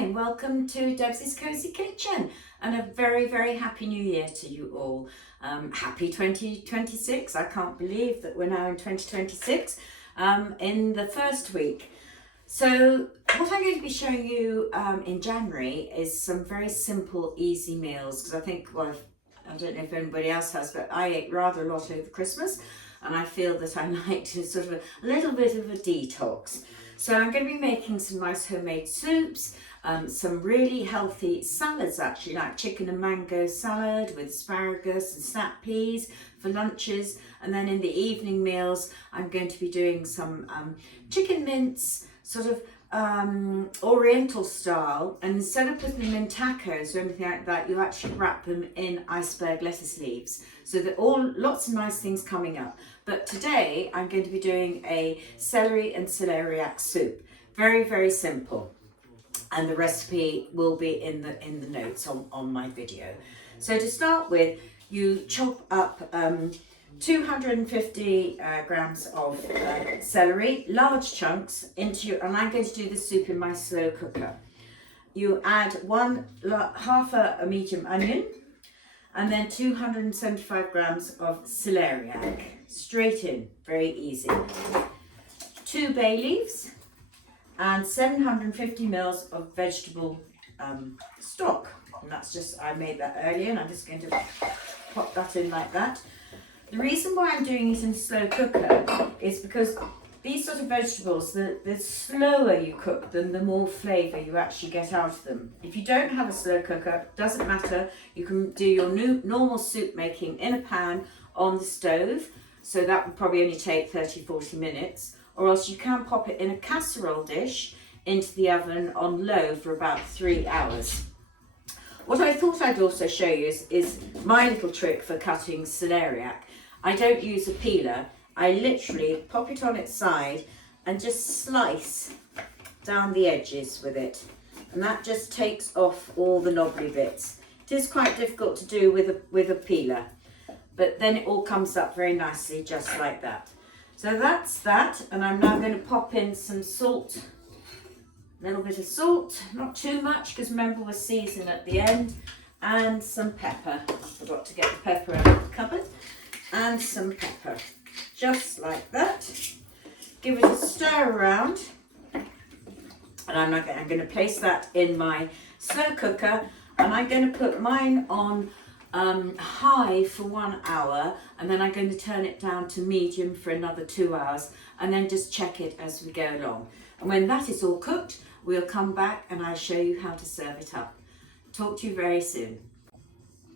Hi, welcome to Deb's Cosy Kitchen and a very, very happy new year to you all. Happy 2026. I can't believe that we're now in 2026 in the first week. So what I'm going to be showing you in January is some very simple, easy meals because I think, well, I don't know if anybody else has, but I ate rather a lot over Christmas and I feel that I like to sort of a little bit of a detox. So I'm going to be making some nice homemade soups, some really healthy salads actually, like chicken and mango salad with asparagus and snap peas for lunches. And then in the evening meals, I'm going to be doing some chicken mince, sort of oriental style, and instead of putting them in tacos or anything like that, you actually wrap them in iceberg lettuce leaves. So that lots of nice things coming up. But today I'm going to be doing a celery and celeriac soup. Very, very simple. And the recipe will be in the notes on my video. So to start with, you chop up 250 grams of celery, large chunks, and I'm going to do the soup in my slow cooker. You add half a medium onion, and then 275 grams of celeriac, straight in, very easy. 2 bay leaves, and 750 mils of vegetable stock. And that's just, I made that earlier, and I'm just going to pop that in like that. The reason why I'm doing it in slow cooker is because these sort of vegetables, the slower you cook them, the more flavour you actually get out of them. If you don't have a slow cooker, doesn't matter. You can do your normal soup making in a pan on the stove. So that would probably only take 30-40 minutes. Or else you can pop it in a casserole dish into the oven on low for about 3 hours. What I thought I'd also show you is my little trick for cutting celeriac. I don't use a peeler. I literally pop it on its side and just slice down the edges with it. And that just takes off all the knobbly bits. It is quite difficult to do with a peeler, but then it all comes up very nicely just like that. So that's that, and I'm now going to pop in some salt, a little bit of salt, not too much because remember we'll season at the end, and some pepper. I forgot to get the pepper out of the cupboard, and some pepper. Just like that. Give it a stir around, and I'm going to place that in my slow cooker, and I'm going to put mine on high for 1 hour, and then I'm going to turn it down to medium for another 2 hours, and then just check it as we go along. And when that is all cooked, we'll come back and I'll show you how to serve it up. Talk to you very soon.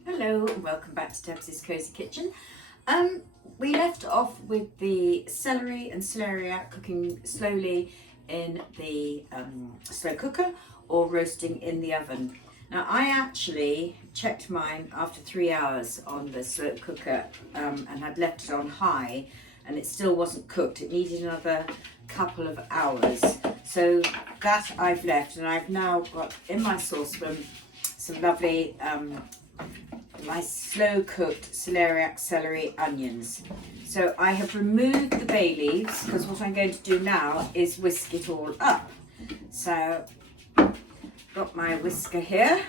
Hello and welcome back to Deb's Cosy Kitchen. We left off with the celery and celeriac cooking slowly in the slow cooker or roasting in the oven. Now I actually checked mine after 3 hours on the slow cooker and had left it on high, and it still wasn't cooked. It needed another couple of hours. So that I've left, and I've now got in my saucepan some lovely my slow cooked celeriac celery onions. So I have removed the bay leaves because what I'm going to do now is whisk it all up. So got my whisker here.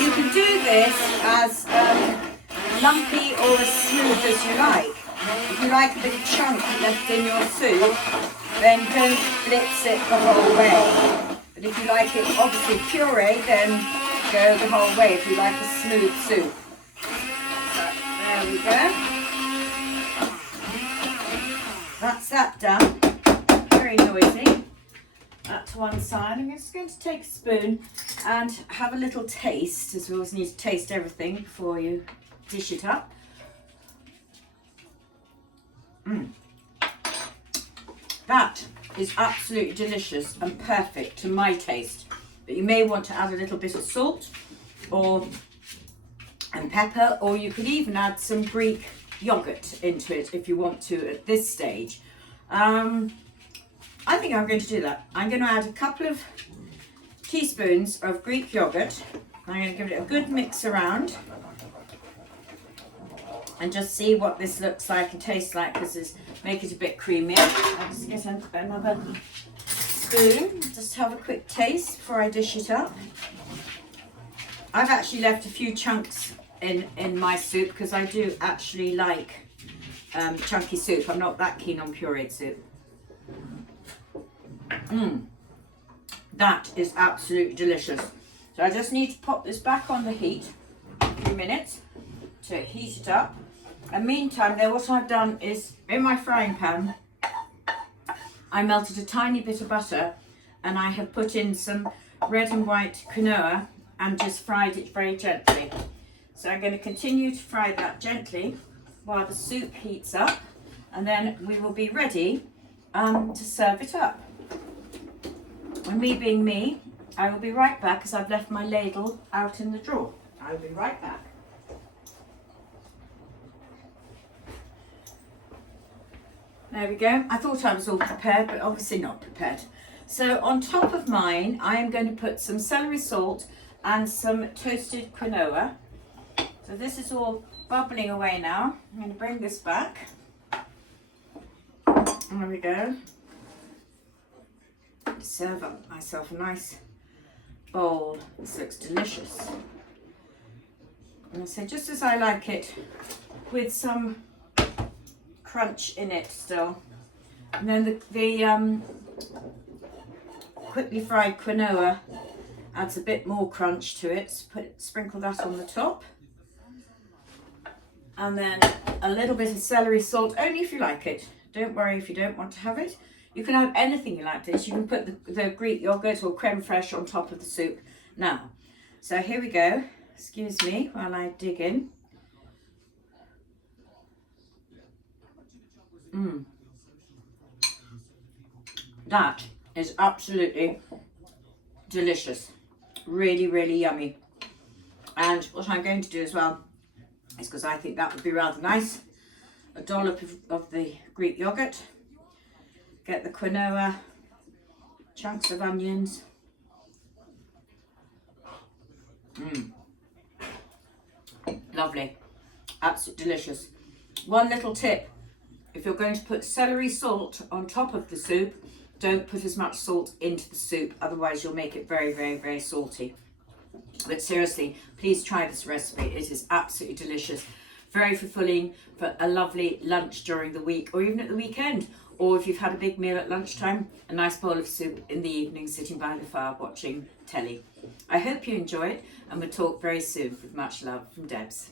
You can do this as lumpy or as smooth as you like. If you like a bit of chunk left in your soup, then don't blitz it the whole way. But if you like it obviously puree, then go the whole way if you like a smooth soup. So, there we go. That's that done. Very noisy. That to one side. I'm just going to take a spoon and have a little taste, as we always need to taste everything before you dish it up. That is absolutely delicious and perfect to my taste. But you may want to add a little bit of salt and pepper, or you could even add some Greek yogurt into it if you want to at this stage. I think I'm going to do that. I'm going to add a couple of teaspoons of Greek yoghurt. I'm going to give it a good mix around and just see what this looks like and tastes like, because make it a bit creamier. I'll just get another spoon, just have a quick taste before I dish it up. I've actually left a few chunks in my soup because I do actually like chunky soup. I'm not that keen on pureed soup. That is absolutely delicious. So I just need to pop this back on the heat for a few minutes to heat it up. And meantime, now what I've done is, in my frying pan, I melted a tiny bit of butter and I have put in some red and white quinoa and just fried it very gently. So I'm going to continue to fry that gently while the soup heats up, and then we will be ready to serve it up. And me being me, I will be right back as I've left my ladle out in the drawer. I'll be right back. There we go. I thought I was all prepared, but obviously not prepared. So on top of mine, I am going to put some celery salt and some toasted quinoa. So this is all bubbling away now. I'm going to bring this back. There we go. Serve up myself a nice bowl. This looks delicious. And so just as I like it, with some crunch in it still. And then the quickly fried quinoa adds a bit more crunch to it. Sprinkle that on the top. And then a little bit of celery salt, only if you like it. Don't worry if you don't want to have it. You can have anything you like this. You can put the Greek yoghurt or crème fraîche on top of the soup. Now, so here we go. Excuse me while I dig in. That is absolutely delicious. Really, really yummy. And what I'm going to do as well is, because I think that would be rather nice, a dollop of the Greek yoghurt. Get the quinoa, chunks of onions. Lovely. Absolutely delicious. One little tip. If you're going to put celery salt on top of the soup, don't put as much salt into the soup, otherwise you'll make it very, very, very salty. But seriously, please try this recipe. It is absolutely delicious. Very fulfilling for a lovely lunch during the week or even at the weekend. Or if you've had a big meal at lunchtime, a nice bowl of soup in the evening sitting by the fire watching telly. I hope you enjoy it, and we'll talk very soon with much love from Debs.